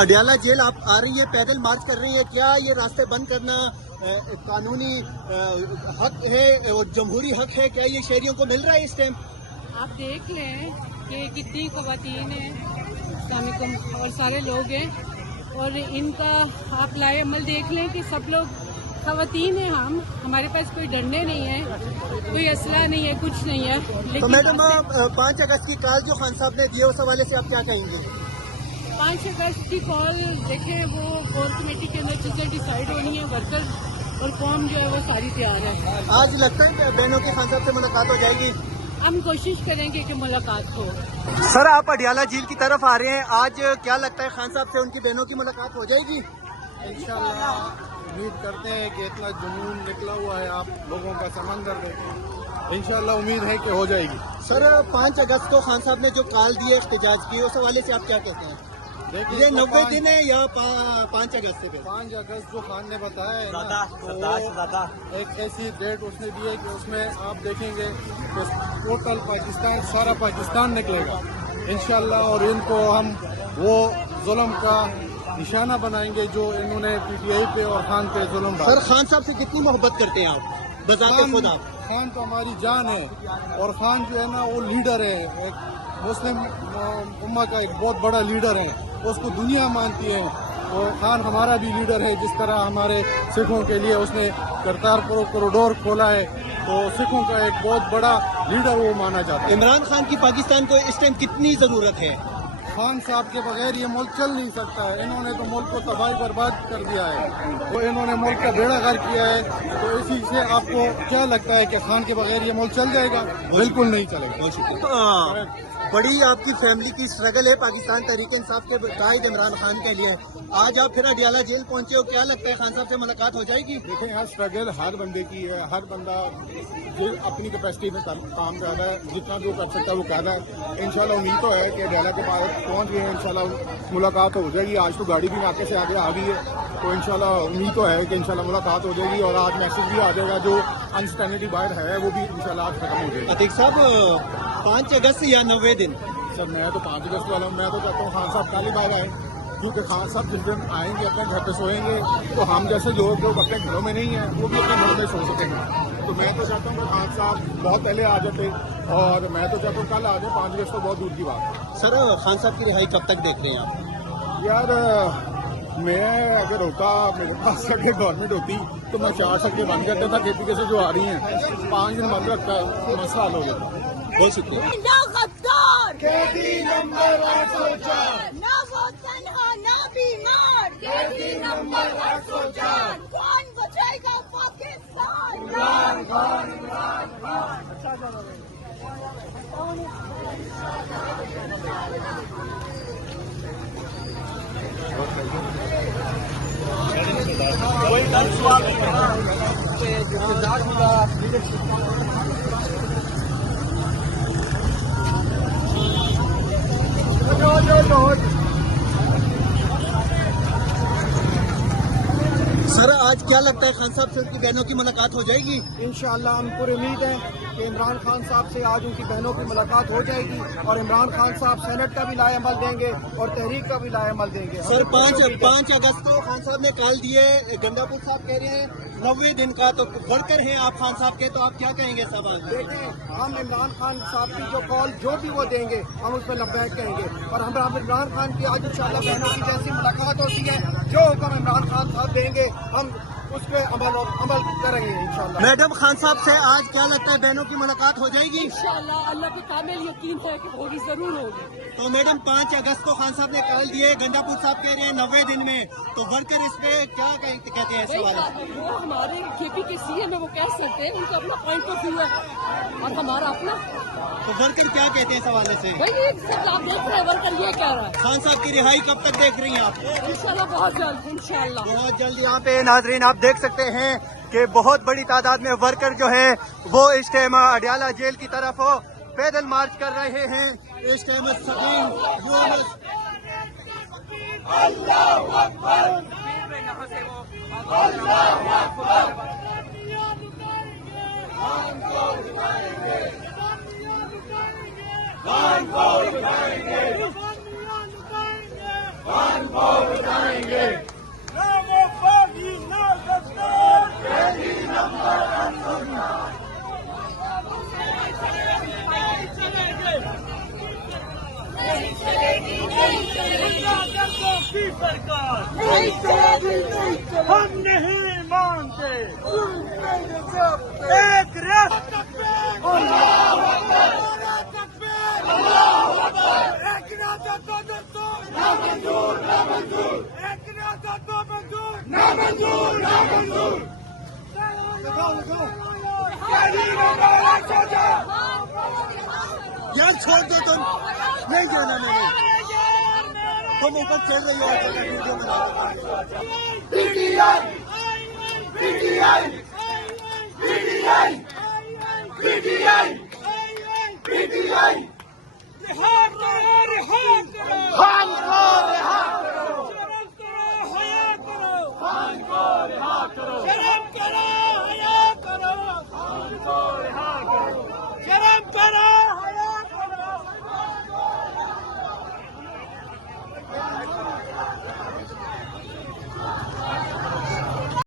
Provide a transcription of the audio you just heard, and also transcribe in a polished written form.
Adiala jail आप आ रही है, पैदल मार्च कर रही है, क्या ये रास्ते बंद करना कानूनी हक है, जमहूरी हक है, क्या ये शहरियों को मिल रहा है इस टाइम? आप देख लें कि कितनी ख़वातीन हैं और सारे लोग हैं, और इनका आप लाए अमल देख लें कि सब लोग ख़वातीन हैं। हमारे पास कोई डंडे नहीं है, कोई असला नहीं है, कुछ नहीं है। लेकिन तो मैडम 5 अगस्त की कॉल जो खान साहब ने दी है उस हवाले से आप क्या कहेंगे? 5 अगस्त की कॉल देखें, वो कोर कमेटी के अंदर चीज़ें डिसाइड होनी है। वर्कर और कौम जो है वो सारी तैयार है। आज लगता है कि बहनों के खान साहब से मुलाकात हो जाएगी? हम कोशिश करेंगे कि मुलाकात हो। सर आप अडियाला झील की तरफ आ रहे हैं, आज क्या लगता है खान साहब से उनकी बहनों की मुलाकात हो जाएगी? इंशाल्लाह उम्मीद करते हैं कि इतना जुनून निकला हुआ है आप लोगों का समंदर देखें, इंशाल्लाह उम्मीद है कि हो जाएगी। सर 5 अगस्त को खान साहब ने जो कॉल दी है एहतजाज की, उस हवाले से आप क्या कहते हैं? देखिए ये 90 दिन है या 5 अगस्त से? 5 अगस्त जो खान ने बताया है ना, तो एक ऐसी डेट उसने दी है कि उसमें आप देखेंगे कि टोटल पाकिस्तान, सारा पाकिस्तान निकलेगा इंशाल्लाह, और इनको हम वो जुल्म का निशाना बनाएंगे जो इन्होंने PTI पे और खान पे जुल्म। सर खान साहब से कितनी मोहब्बत करते हैं आप? बजाते खुद आप। खान तो हमारी जान है, और खान जो है ना वो लीडर है, एक मुस्लिम उम्मा का एक बहुत बड़ा लीडर है, उसको दुनिया मानती है। और खान हमारा भी लीडर है, जिस तरह हमारे सिखों के लिए उसने करतारपुर कॉरिडोर खोला है, तो सिखों का एक बहुत बड़ा लीडर वो माना जाता है। इमरान खान की पाकिस्तान को इस टाइम कितनी जरूरत है? खान साहब के बगैर ये मुल्क चल नहीं सकता है, इन्होंने तो मुल्क को तबाही बर्बाद कर दिया है, तो इन्होंने मुल्क का बेड़ा गर्क किया है। तो इसी से आपको क्या लगता है कि खान के बगैर ये मुल्क चल जाएगा? बिल्कुल नहीं चलेगा। बड़ी आपकी फैमिली की स्ट्रगल है पाकिस्तान तहरीक इंसाफ के कायद इमरान खान के लिए, आज आप फिर अडियाला जेल पहुंचे हो, क्या लगता है खान साहब से मुलाकात हो जाएगी? देखें यहाँ स्ट्रगल हर बंदे की है, हर बंदा जो अपनी कैपेसिटी में काम कर रहा है, जितना जो कर सकता है वो कर रहा है। इंशाल्लाह उम्मीद तो है कि अडियाला के पास पहुंच गए हैं, इंशाल्लाह मुलाकात हो जाएगी। आज तो गाड़ी भी नाके से आगे आ गई है, तो इंशाल्लाह उम्मीद तो है कि इंशाल्लाह मुलाकात हो जाएगी, और आज मैसेज भी आ जाएगा, जो अनस्टैंडिटी बाहर है वो भी इंशाल्लाह आज खत्म हो जाएगी। अतीक साहब 5 अगस्त या 90 दिन? सर मैं तो 5 अगस्त वाला हूँ, मैं तो चाहता हूँ खान साहब काली बाग आए, क्योंकि खान साहब जिस दिन आएंगे अपने घर पे सोएंगे, तो हम जैसे लोग जो अपने घरों में नहीं हैं वो भी अपने घरों में सो सकेंगे। तो मैं तो चाहता हूँ कि खान साहब बहुत पहले आ जाते, और मैं तो चाहता हूँ कल आ जाए। 5 अगस्त तो बहुत दूर की बात है। सर खान साहब की रिहाई कब तक देख रहे हैं आप? यार मैं अगर होता, मेरे पास अगर गवर्नमेंट होती तो मैं 4 सड़कें बंद कर देता, खेती से जो आ रही हैं 5 दिन बंद रखता, मसला हल हो जाता। बोल सकते हैं ना गद्दार, कैदी नंबर 804, ना वो तन्हा ना बीमार, कैदी नंबर 804, कौन बचाएगा पाकिस्तान? इमरान खान, इमरान खान। सर आज क्या लगता है खान साहब से उनकी बहनों की मुलाकात हो जाएगी? इंशाअल्लाह हम पूरी उम्मीद है कि इमरान खान साहब से आज उनकी बहनों की मुलाकात हो जाएगी, और इमरान खान साहब सेनेट का भी लाए अमल देंगे और तहरीक का भी लाए अमल देंगे। सर 5 अगस्त को खान साहब ने कॉल दिए, गंगापुर साहब कह रहे हैं 90 दिन का, तो वर्कर हैं आप खान साहब के, तो आप क्या कहेंगे सवाल? देखें हम इमरान खान साहब की जो कॉल जो भी वो देंगे हम उस पर लब्बैक कहेंगे, और हम इमरान खान की आज इंशाअल्लाह बहनों की जैसी मुलाकात होती है, जो हुक्म इमरान खान साहब देंगे हम उस पर अमल करेंगे इंशाअल्लाह। मैडम खान साहब से आज क्या लगता है बहनों की मुलाकात हो जाएगी? इंशाअल्लाह अल्लाह की कामिल यकीन है कि होगी, जरूर होगी। तो मैडम 5 अगस्त को खान साहब ने कॉल दिए, गंगापुर साहब कह रहे हैं 90 दिन में, तो वर्कर इस पे क्या कहते हैं? सवाल वो हमारे KP के CM है, वो कह सकते हैं, उनका अपना पॉइंट ऑफ व्यू है और हमारा अपना। तो वर्कर क्या कहते हैं इस हवाले से? भाई ये सब आप देख रहे हैं, वर्कर ये कह रहा है। खान साहब की रिहाई कब तक देख रही हैं आप? इंशाल्लाह बहुत जल्द, इंशाल्लाह बहुत जल्द। यहाँ पे नाजरीन आप देख सकते हैं कि बहुत बड़ी तादाद में वर्कर जो है वो इस टाइम अडियाला जेल की तरफ पैदल मार्च कर रहे हैं। इस टाइम खान को सरकार नहीं चलेगी हम नहीं मानते एक रियासत यार छोड़ दो तुम नहीं जाना मैंने तुम ऊपर चढ़ रही हो